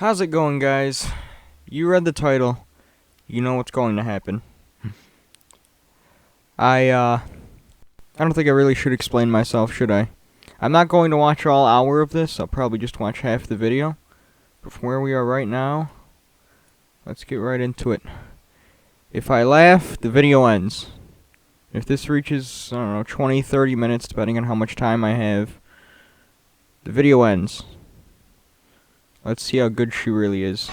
How's it going, guys? You read the title. You know what's going to happen. I don't think I really should explain myself, should I? I'm not going to watch all hour of this. I'll probably just watch half the video. But from where we are right now, let's get right into it. If I laugh, the video ends. If this reaches, I don't know, 20, 30 minutes, depending on how much time I have, the video ends. Let's see how good she really is.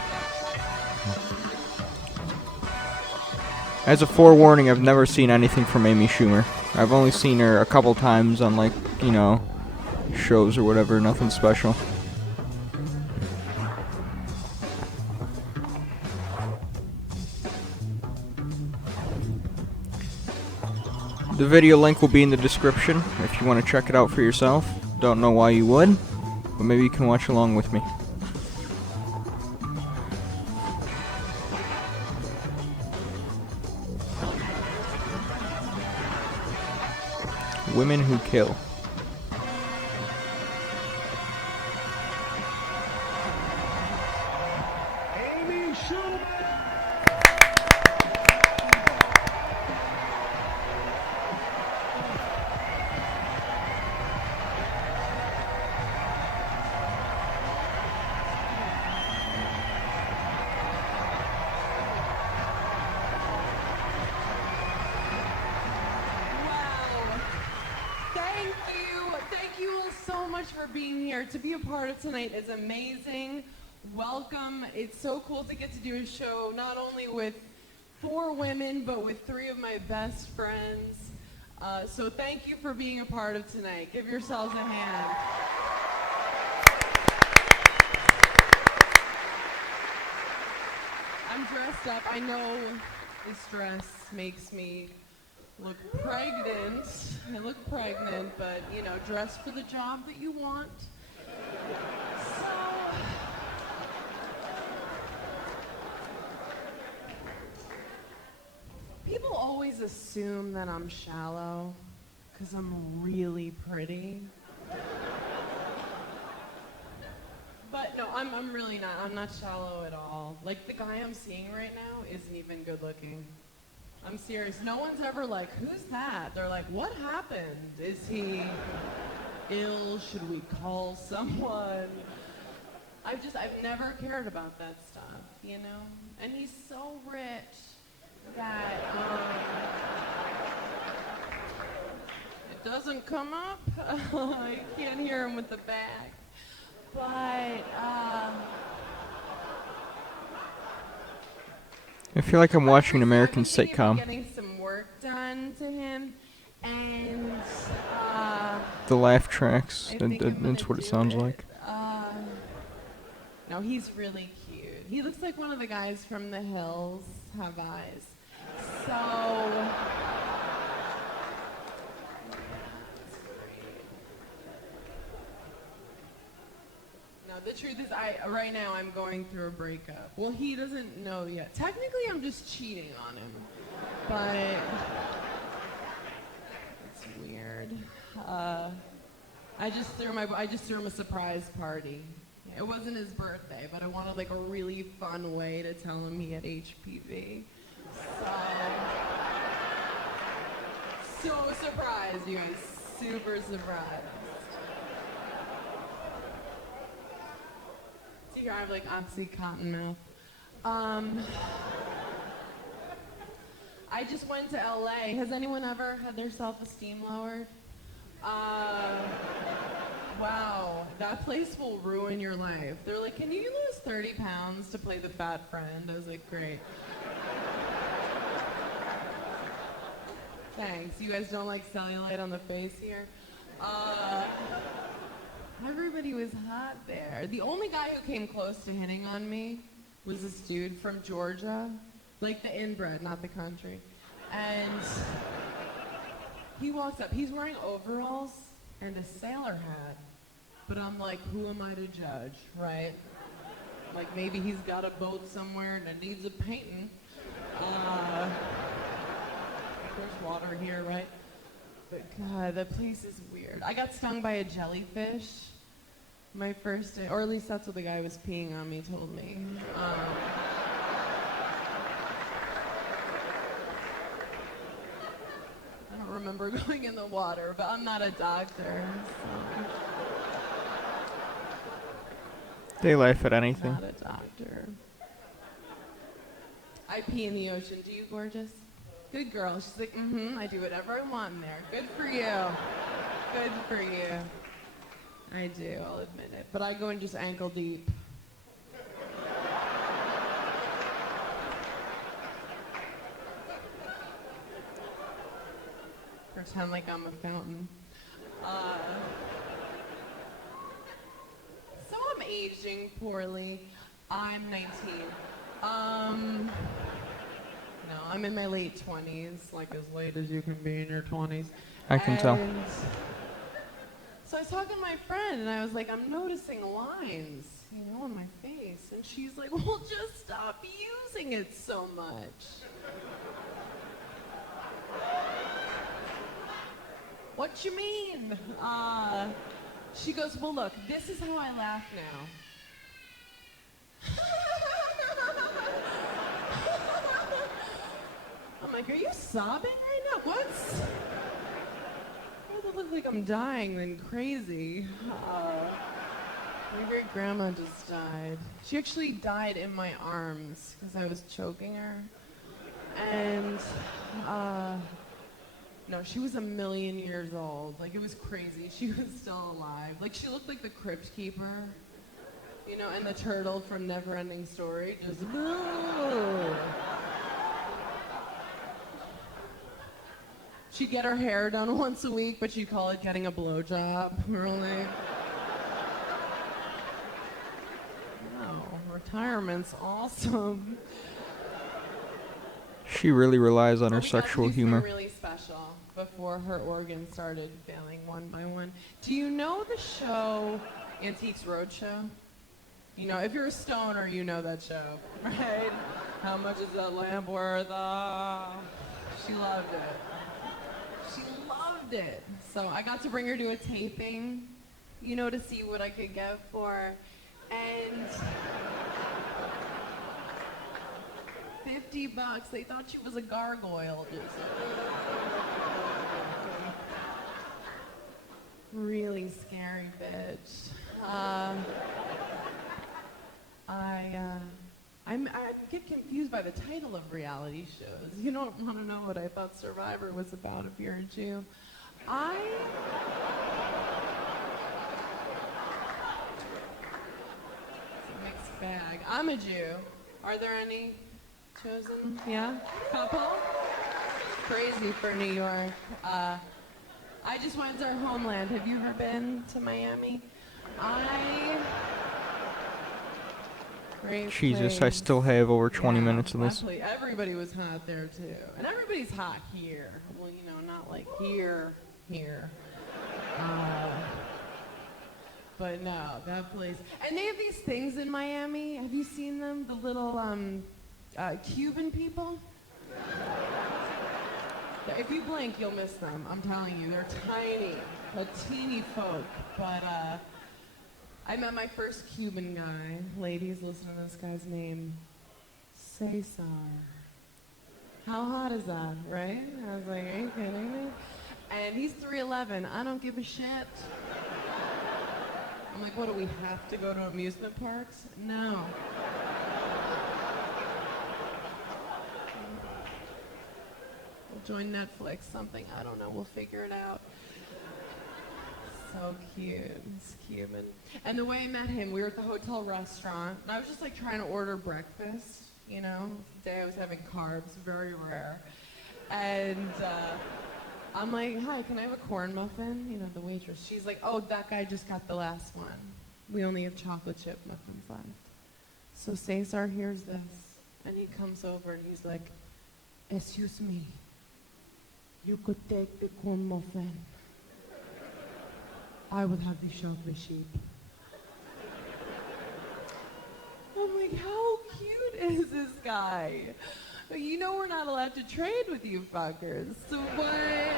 As a forewarning, I've never seen anything from Amy Schumer. I've only seen her a couple times on, like, shows or whatever, nothing special. The video link will be in the description if you want to check it out for yourself. Don't know why you would, but maybe you can watch along with me. Women who kill. Amy Schumer! Thank you all so much for being here. To be a part of tonight is amazing. Welcome. It's so cool to get to do a show not only with 4 women, but with 3 of my best friends. So thank you for being a part of tonight. Give yourselves a hand. I'm dressed up. I know this dress makes me look pregnant. I look pregnant, but, dress for the job that you want. So, people always assume that I'm shallow because I'm really pretty. But no, I'm really not. I'm not shallow at all. Like, the guy I'm seeing right now isn't even good looking. I'm serious. No one's ever like, who's that? They're like, what happened? Is he ill? Should we call someone? I've never cared about that stuff, And he's so rich that it doesn't come up. You can't hear him with the bag. But I feel like I'm watching an American sitcom. Getting some work done to him, and The laugh tracks, that's what it sounds like. No, he's really cute. He looks like one of the guys from The Hills Have Eyes. So the truth is, right now I'm going through a breakup. Well, he doesn't know yet. Technically, I'm just cheating on him, but it's weird. I just threw him a surprise party. It wasn't his birthday, but I wanted like a really fun way to tell him he had HPV. So surprised, you guys. Super surprised. Here I have like Oxycontin mouth. I just went to LA. Has anyone ever had their self-esteem lowered? Wow, that place will ruin your life. They're like, can you lose 30 pounds to play the fat friend? I was like, great. Thanks. You guys don't like cellulite on the face here? Everybody was hot there. The only guy who came close to hitting on me was this dude from Georgia. Like the inbred, not the country. And he walks up. He's wearing overalls and a sailor hat. But I'm like, who am I to judge, right? Like, maybe he's got a boat somewhere and it needs a painting. There's water here, right? But God, the place is weird. I got stung by a jellyfish My first day, or at least that's what the guy who was peeing on me told me. I don't remember going in the water, but I'm not a doctor, so They laugh at anything. not a doctor. I pee in the ocean. Do you, gorgeous? Good girl. She's like, I do whatever I want in there. Good for you. Good for you. I do, I'll admit it. But I go in just ankle deep. Pretend like I'm a fountain. So I'm aging poorly. I'm 19. No, I'm in my late 20s, like as late as you can be in your 20s. I can tell. So I was talking to my friend, and I was like, I'm noticing lines, on my face. And she's like, well, just stop using it so much. What you mean? She goes, well, look, this is how I laugh now. I'm like, are you sobbing right now? What's... I look like I'm dying than crazy. My great grandma just died. She actually died in my arms because I was choking her. And no, she was 1,000,000 years old. Like, it was crazy. She was still alive. Like, she looked like the Crypt Keeper, and the turtle from Neverending Story. Just she'd get her hair done once a week, but she'd call it getting a blowjob. Really? Wow, retirement's awesome. She really relies on her We got to sexual do humor. something really special before her organs started failing one by one. Do you know the show Antiques Roadshow? If you're a stoner, you know that show, right? How much is that lamp worth? She loved it. She loved it. So I got to bring her to a taping, to see what I could get for her. And $50, they thought she was a gargoyle. Just really scary bitch. I get confused by the title of reality shows. You don't want to know what I thought Survivor was about if you're a Jew. It's a mixed bag. I'm a Jew. Are there any chosen? Yeah? Couple? Crazy for New York. I just went to our homeland. Have you ever been to Miami? Great Jesus, I place. still have over 20 minutes of this. Actually, everybody was hot there too. And everybody's hot here. Well, not like here. But no, that place. And they have these things in Miami. Have you seen them? The little Cuban people? If you blink, you'll miss them. I'm telling you, they're tiny, teeny folk. But I met my first Cuban guy. Ladies, listen to this guy's name. Cesar. How hot is that, right? I was like, are you kidding me? And he's 3'11". I don't give a shit. I'm like, what, do we have to go to amusement parks? No. We'll join Netflix, something. I don't know. We'll figure it out. So cute. He's Cuban. And the way I met him, we were at the hotel restaurant, and I was just like trying to order breakfast, Today I was having carbs, very rare. And I'm like, hi, can I have a corn muffin? The waitress. She's like, oh, that guy just got the last one. We only have chocolate chip muffins left. So Cesar hears this, and he comes over and he's like, excuse me, you could take the corn muffin. I would have the chocolate sheep. I'm like, how cute is this guy? We're not allowed to trade with you fuckers. So what?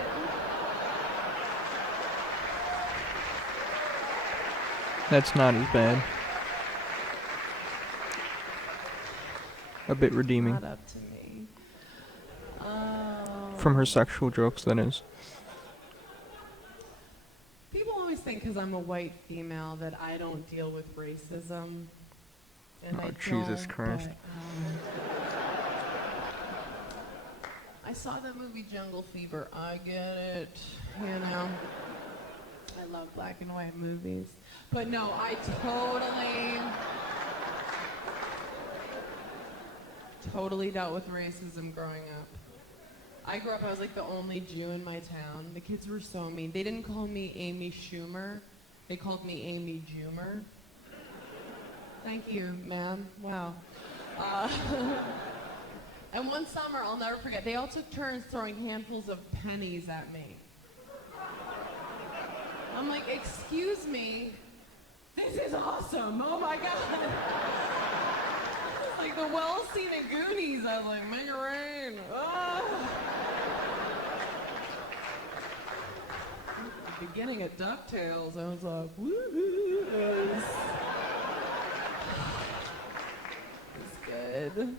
That's not as bad. A bit redeeming. Not up to me. From her sexual jokes, that is. People always think because I'm a white female that I don't deal with racism. And Oh, I Jesus don't, Christ. but, I saw that movie Jungle Fever. I get it. You know. I love black and white movies. But no, I totally dealt with racism growing up. I grew up, I was like the only Jew in my town. The kids were so mean. They didn't call me Amy Schumer. They called me Amy Jumer. Thank you, ma'am. Wow. And one summer, I'll never forget, they all took turns throwing handfuls of pennies at me. I'm like, excuse me, this is awesome, oh my God. It's like the well-seen in Goonies. I was like, make it rain. Ah. At the beginning of DuckTales, I was like, woo. It's good.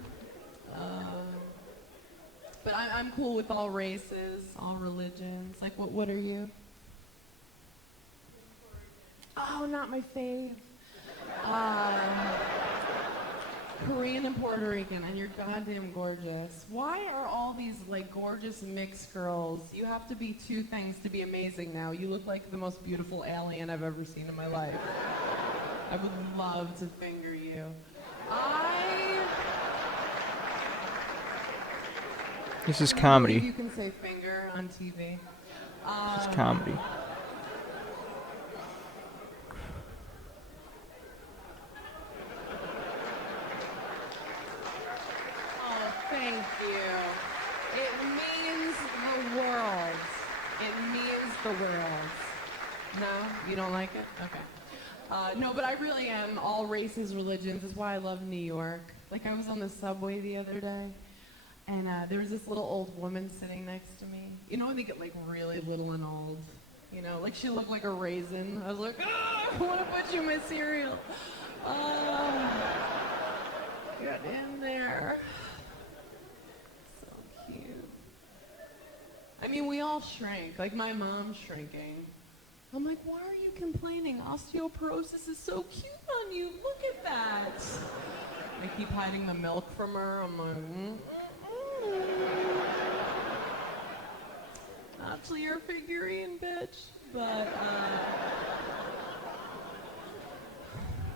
But I'm cool with all races, all religions. Like, what are you? Oh, not my fave. Korean and Puerto Rican, and you're goddamn gorgeous. Why are all these, like, gorgeous mixed girls? You have to be two things to be amazing now. You look like the most beautiful alien I've ever seen in my life. I would love to finger you. This is I comedy. believe you can say finger on TV. This is comedy. Oh, thank you. It means the world. It means the world. No? You don't like it? Okay. No, but I really am all races, religions. That's why I love New York. Like, I was on the subway the other day, and there was this little old woman sitting next to me. You know when they get, like, really little and old? You know, like, she looked like a raisin. I was like, I want to put you in my cereal. Get in there. So cute. I mean, we all shrink. Like, my mom's shrinking. I'm like, why are you complaining? Osteoporosis is so cute on you. Look at that. I keep hiding the milk from her. I'm like, not till you're a figurine, bitch. But,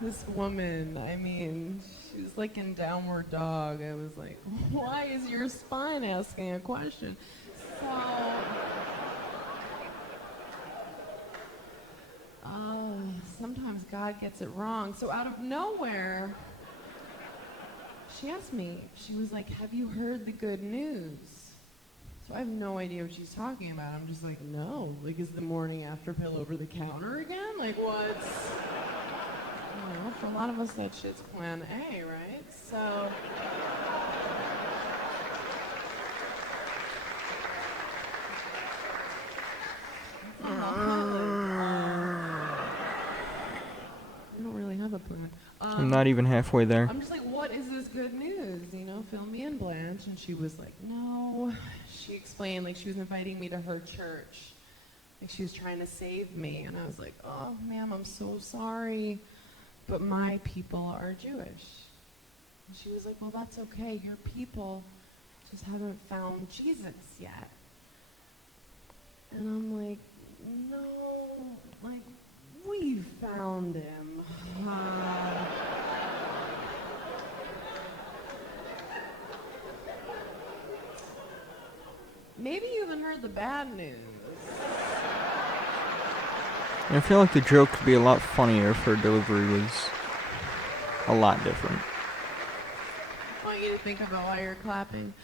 this woman, I mean, she was like in Downward Dog. I was like, why is your spine asking a question? So, sometimes God gets it wrong. So out of nowhere, she asked me, she was like, have you heard the good news? So I have no idea what she's talking about. I'm just like, no. Like, is the morning after pill over the counter again? Like, what's... You know, for a lot of us, that shit's plan A, right? So... I don't really have a plan. I'm not even halfway there. I'm just like, what is this good news? You know, fill me in, Blanche. And she was like, no. She explained, like, she was inviting me to her church. Like, she was trying to save me. And I was like, oh, ma'am, I'm so sorry. But my people are Jewish. And she was like, well, that's okay. Your people just haven't found Jesus yet. And I'm like, no, like, we found him. Maybe you haven't heard the bad news. I feel like the joke could be a lot funnier if her delivery was a lot different. I want you to think about why you're clapping.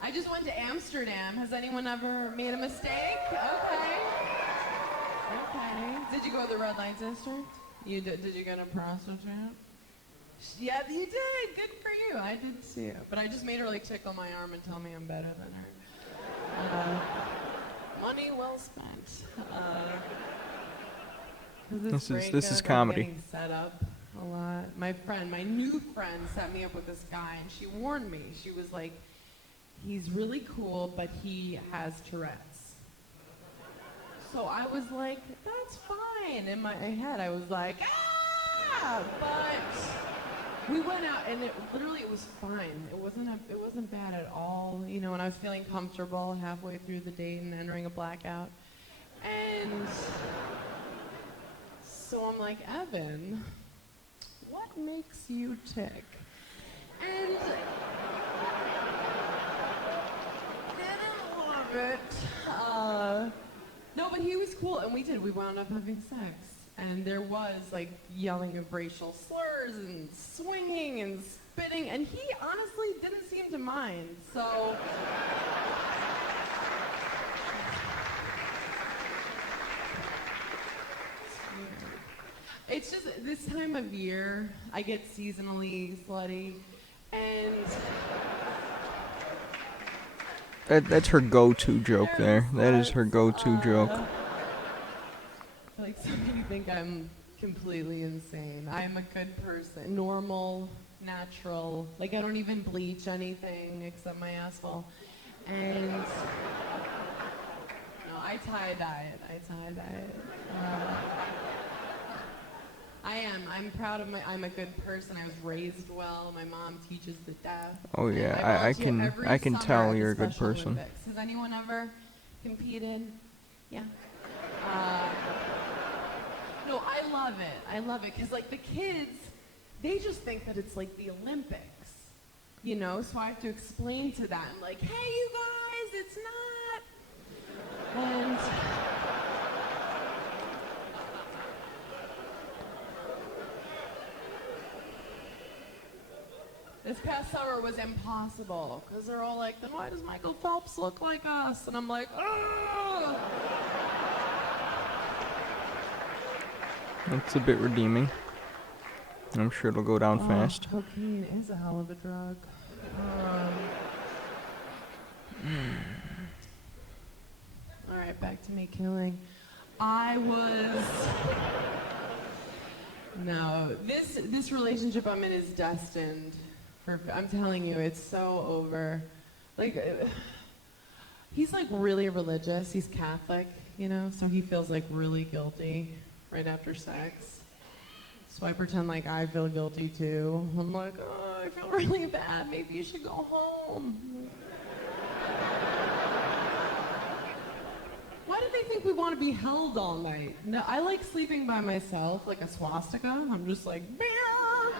I just went to Amsterdam. Has anyone ever made a mistake? Okay. Okay. Did you go to the red light district? You did. Did you get a prostitute? Yeah, you did. Good for you. I did too. But I just made her like tickle my arm and tell me I'm better than her. Money well spent. This break is of comedy. Getting set up a lot. My new friend set me up with this guy, and she warned me. She was like, he's really cool, but he has Tourette's. So I was like, that's fine. In my head, I was like, ah! But we went out, and it was fine. It wasn't bad at all. You know, and I was feeling comfortable halfway through the date and entering a blackout. And so I'm like, Evan, what makes you tick? And didn't love it. No, but he was cool, and we wound up having sex. And there was, like, yelling of racial slurs and swinging and spitting, and he honestly didn't seem to mind, so... It's just, this time of year, I get seasonally slutty, and... That's her go-to joke there. That is her go-to joke. Like, somebody think I'm completely insane. I'm a good person. Normal, natural. Like, I don't even bleach anything except my asshole. And... no, I tie-dye it. I am. I'm proud of I'm a good person. I was raised well. My mom teaches to death. Oh yeah, I can tell you're a good person. Olympics. Has anyone ever competed? Yeah. No, I love it. Because, like, the kids, they just think that it's like the Olympics. You know? So I have to explain to them, like, hey, you guys, it's not. And... this past summer was impossible, because they're all like, then why does Michael Phelps look like us? And I'm like, oh! That's a bit redeeming. I'm sure it'll go down fast. Cocaine is a hell of a drug. All right, back to me killing. No, this relationship I'm in is destined. I'm telling you, it's so over. Like, he's like really religious. He's Catholic, you know, so he feels like really guilty right after sex. So I pretend like I feel guilty too. I'm like, oh, I feel really bad. Maybe you should go home. Why do they think we want to be held all night? No, I like sleeping by myself, like a swastika. I'm just like, meow.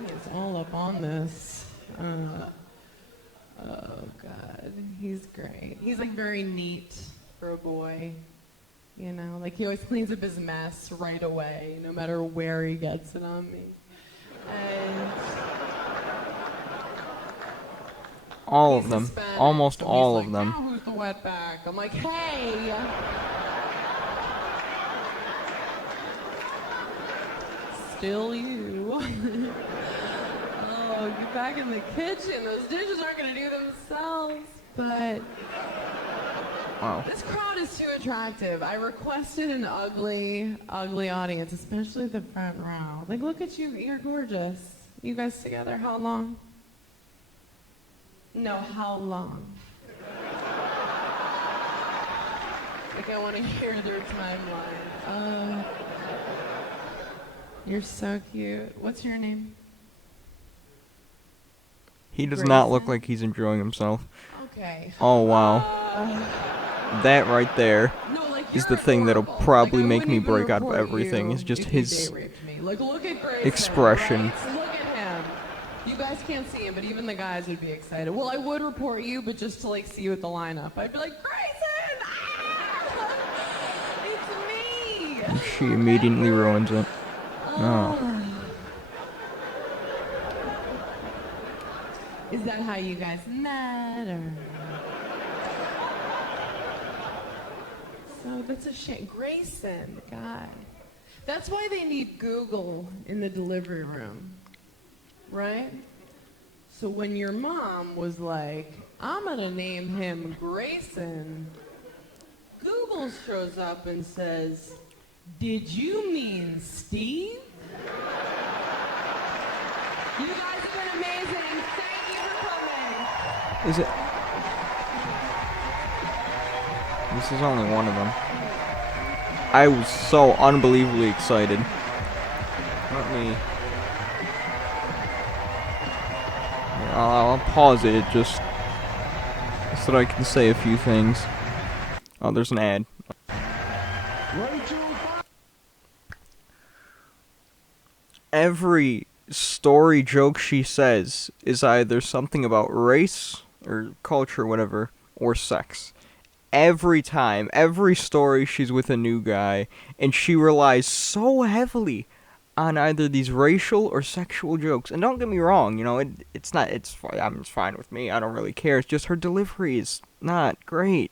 He's all up on this. Oh, God. He's great. He's, like, very neat for a boy. You know, like, he always cleans up his mess right away, no matter where he gets it on me. And... all of them. Hispanic, Almost so all he's of like, them. now who's the wetback? I'm like, hey! Still you. Oh, get back in the kitchen. Those dishes aren't going to do themselves. But Wow. this crowd is too attractive. I requested an ugly, ugly audience, especially the front row. Like, look at you. You're gorgeous. You guys together, how long? No, how long? Like, I want to hear their timeline. You're so cute. What's your name? He does not look Grayson? like he's enjoying himself. Okay. Oh wow. That right there No, like, is you're the thing that'll adorable. probably Like, I make me wouldn't even break out of report everything. you Is just if you his date raped me. Like, look at Grayson, expression. right? Look at him. You guys can't see him, but even the guys would be excited. Well, I would report you, but just to, like, see you at the lineup. I'd be like, Grayson! Ah! It's me! She immediately ruins it. Oh. Is that how you guys met, or? So that's a shame. Grayson, God. That's why they need Google in the delivery room, right? So when your mom was like, I'm gonna name him Grayson. Google shows up and says, did you mean Steve? You guys have been amazing. Thank you for coming. Is it? This is only one of them. I was so unbelievably excited. Let me... I'll pause it just so that I can say a few things. Oh, there's an ad. Every story joke she says is either something about race or culture, whatever, or sex. Every time, every story, she's with a new guy, and she relies so heavily on either these racial or sexual jokes. And don't get me wrong, you know, it's fine with me. I don't really care. It's just her delivery is not great.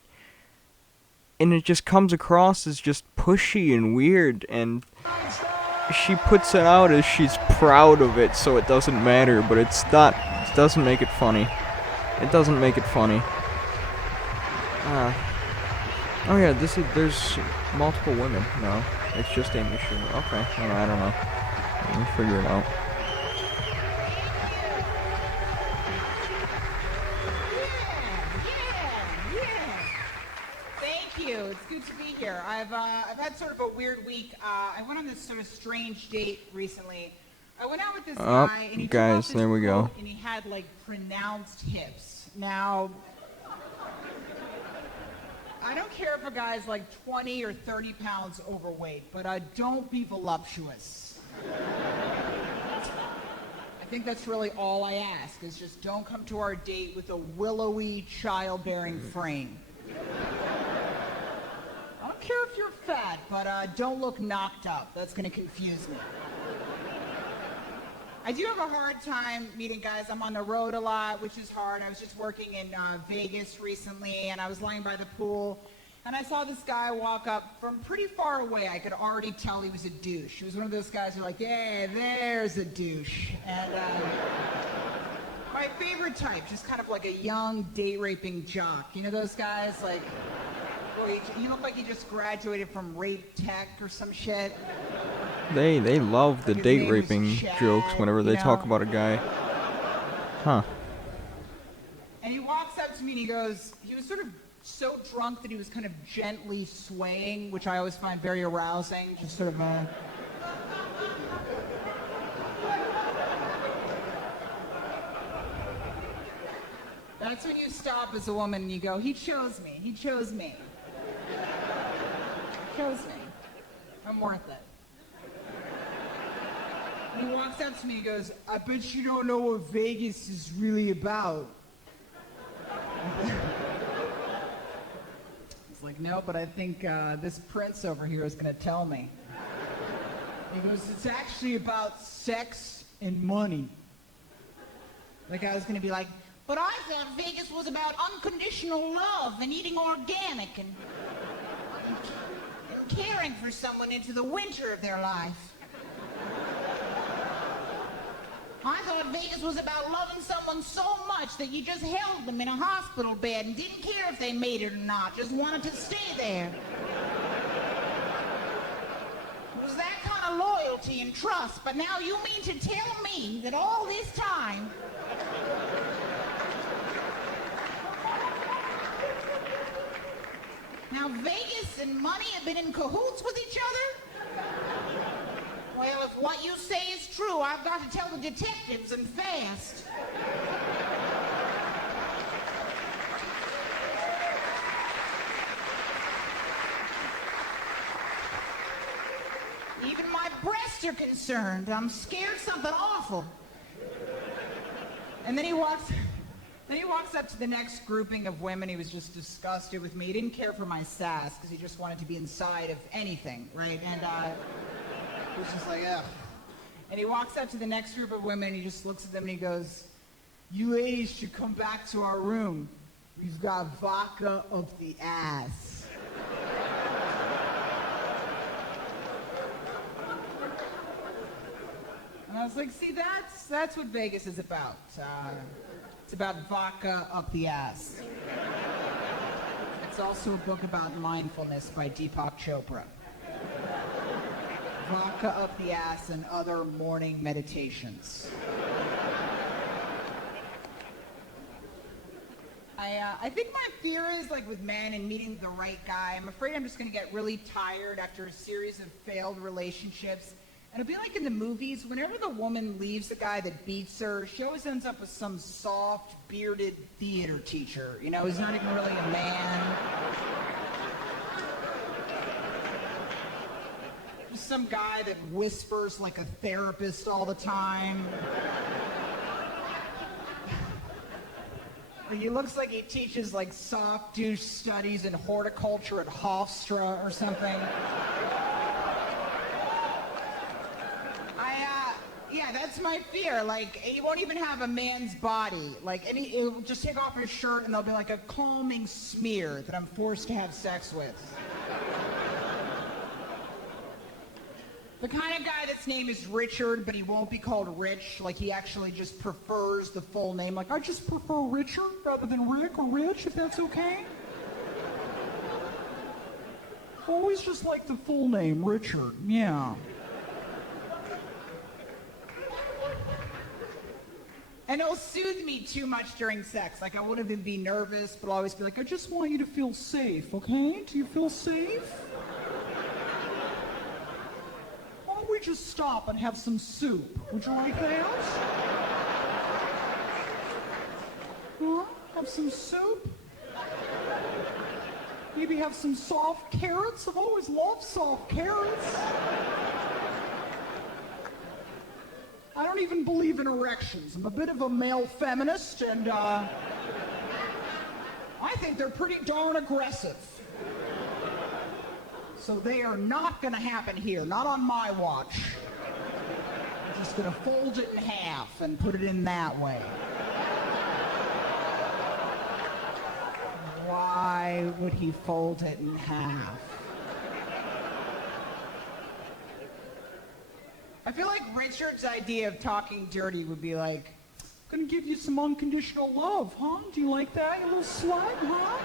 And it just comes across as just pushy and weird, and she puts it out as she's proud of it, so it doesn't matter, but it's not, it doesn't make it funny. It doesn't make it funny. Oh yeah, there's multiple women. No, it's just Amy Schumer. Okay, well, I don't know. We'll figure it out. Thank you. It's good to be here. I've had sort of a weird week. I went on this sort of strange date recently. I went out with this guy, and he took off his there we go. coat, and he had like pronounced hips. Now, I don't care if a guy's like 20 or 30 pounds overweight, but don't be voluptuous. I think that's really all I ask, is just don't come to our date with a willowy, childbearing frame. I don't care if you're fat, but don't look knocked up. That's going to confuse me. I do have a hard time meeting guys. I'm on the road a lot, which is hard. I was just working in Vegas recently, and I was lying by the pool, and I saw this guy walk up from pretty far away. I could already tell he was a douche. He was one of those guys who are like, yeah, there's a douche. And my favorite type, just kind of like a young date-raping jock. You know those guys? Like, well, he looked like he just graduated from Rape Tech or some shit. They love the His date name raping was Chad, jokes whenever they you talk know? about a guy. Huh. And he walks up to me and he goes, he was sort of so drunk that he was kind of gently swaying, which I always find very arousing, just sort of That's when you stop as a woman and you go, he chose me, he chose me. He chose me. I'm worth it. And he walks up to me and goes, I bet you don't know what Vegas is really about. He's like, no, but I think this prince over here is going to tell me. He goes, it's actually about sex and money. The guy was going to be like, but I thought Vegas was about unconditional love and eating organic and caring for someone into the winter of their life. I thought Vegas was about loving someone so much that you just held them in a hospital bed and didn't care if they made it or not, just wanted to stay there. It was that kind of loyalty and trust, but now you mean to tell me that all this time now Vegas and money have been in cahoots with each other? Well, if what you say is true, I've got to tell the detectives and fast. Even my breasts are concerned. I'm scared something awful. And then he walks up to the next grouping of women. He was just disgusted with me. He didn't care for my sass because he just wanted to be inside of anything, right? And he was just like, ugh. And he walks up to the next group of women and he just looks at them and he goes, you ladies should come back to our room. We've got vodka up the ass. And I was like, see, that's what Vegas is about. It's about vodka up the ass. It's also a book about mindfulness by Deepak Chopra. Vodka up the ass and other morning meditations. I think my fear is, like with men and meeting the right guy, I'm afraid I'm just going to get really tired after a series of failed relationships. And it'll be like in the movies, whenever the woman leaves the guy that beats her, she always ends up with some soft, bearded theater teacher. You know, he's not even really a man. Just some guy that whispers like a therapist all the time. He looks like he teaches like soft douche studies in horticulture at Hofstra or something. Yeah, that's my fear. Like, he won't even have a man's body. Like, he'll just take off his shirt and there'll be like a calming smear that I'm forced to have sex with. The kind of guy that's name is Richard, but he won't be called Rich. Like, he actually just prefers the full name. Like, I just prefer Richard rather than Rick or Rich, if that's okay. Always just like the full name, Richard. Yeah. And he'll soothe me too much during sex. Like, I won't even be nervous, but I'll always be like, I just want you to feel safe, okay? Do you feel safe? Why don't we just stop and have some soup? Would you like that? Huh? Have some soup? Maybe have some soft carrots? I've always loved soft carrots. I don't even believe in erections. I'm a bit of a male feminist, and I think they're pretty darn aggressive. So they are not going to happen here, not on my watch. I'm just going to fold it in half and put it in that way. Why would he fold it in half? I feel like Richard's idea of talking dirty would be like, I'm gonna give you some unconditional love, huh? Do you like that, you little slut, huh?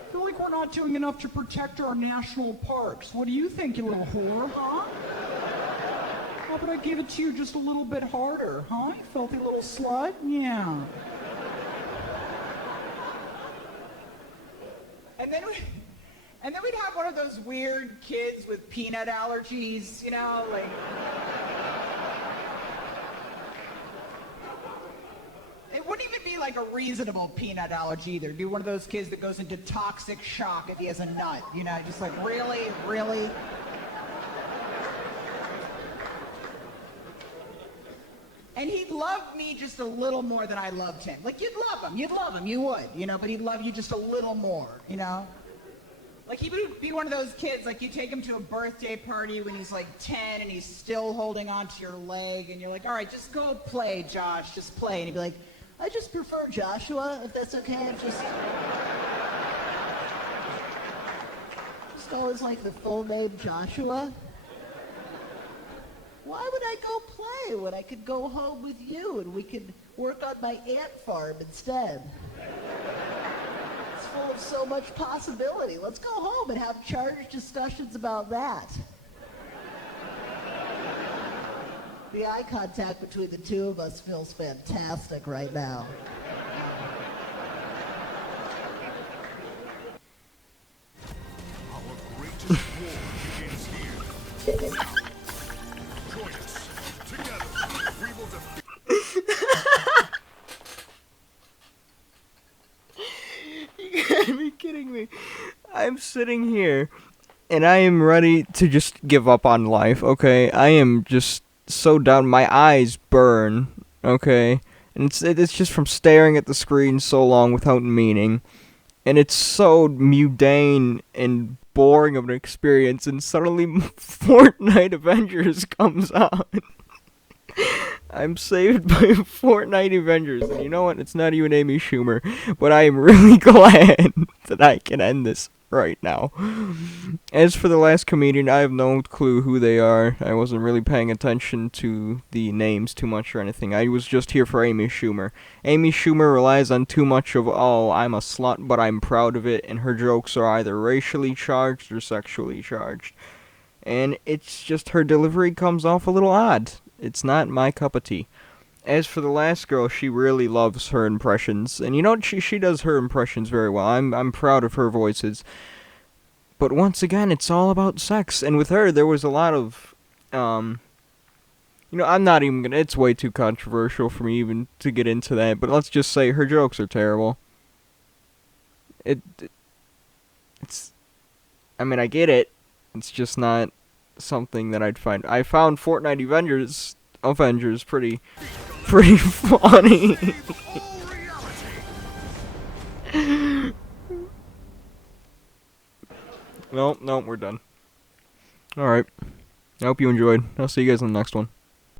I feel like we're not doing enough to protect our national parks. What do you think, you little whore, huh? How about I give it to you just a little bit harder, huh? You filthy little slut? Yeah. And then we'd have one of those weird kids with peanut allergies, you know, like... It wouldn't even be like a reasonable peanut allergy either. It'd be one of those kids that goes into toxic shock if he has a nut, you know, just like, really, really? And he'd love me just a little more than I loved him. Like, you'd love him, you would, you know, but he'd love you just a little more, you know? Like, he would be one of those kids, like, you take him to a birthday party when he's, like, 10 and he's still holding onto your leg, and you're like, all right, just go play, Josh, just play. And he'd be like, I just prefer Joshua, if that's okay. Just always like the full name Joshua. Why would I go play when I could go home with you and we could work on my ant farm instead? It's full of so much possibility. Let's go home and have charged discussions about that. The eye contact between the two of us feels fantastic right now. Our greatest war begins here. Now, join us. Together, we will defeat. You gotta be kidding me. I'm sitting here, and I am ready to just give up on life, okay? I am just so done. My eyes burn, okay? And it's just from staring at the screen so long without meaning. And it's so mundane and boring of an experience, and suddenly Fortnite Avengers comes out. I'm saved by Fortnite Avengers, and you know what? It's not even Amy Schumer, but I am really glad that I can end this. right now. As for the last comedian, I have no clue who they are. I wasn't really paying attention to the names too much or anything. I was just here for Amy Schumer. Amy Schumer relies on too much of, oh, I'm a slut, but I'm proud of it, and her jokes are either racially charged or sexually charged. And it's just her delivery comes off a little odd. It's not my cup of tea. As for the last girl, she really loves her impressions, and you know she does her impressions very well. I'm proud of her voices. But once again, it's all about sex, and with her, there was a lot of, I'm not even gonna. It's way too controversial for me even to get into that. But let's just say her jokes are terrible. It's. I mean, I get it. It's just not something that I'd find. I found Fortnite Avengers pretty funny. Nope, we're done. Alright. I hope you enjoyed. I'll see you guys in the next one.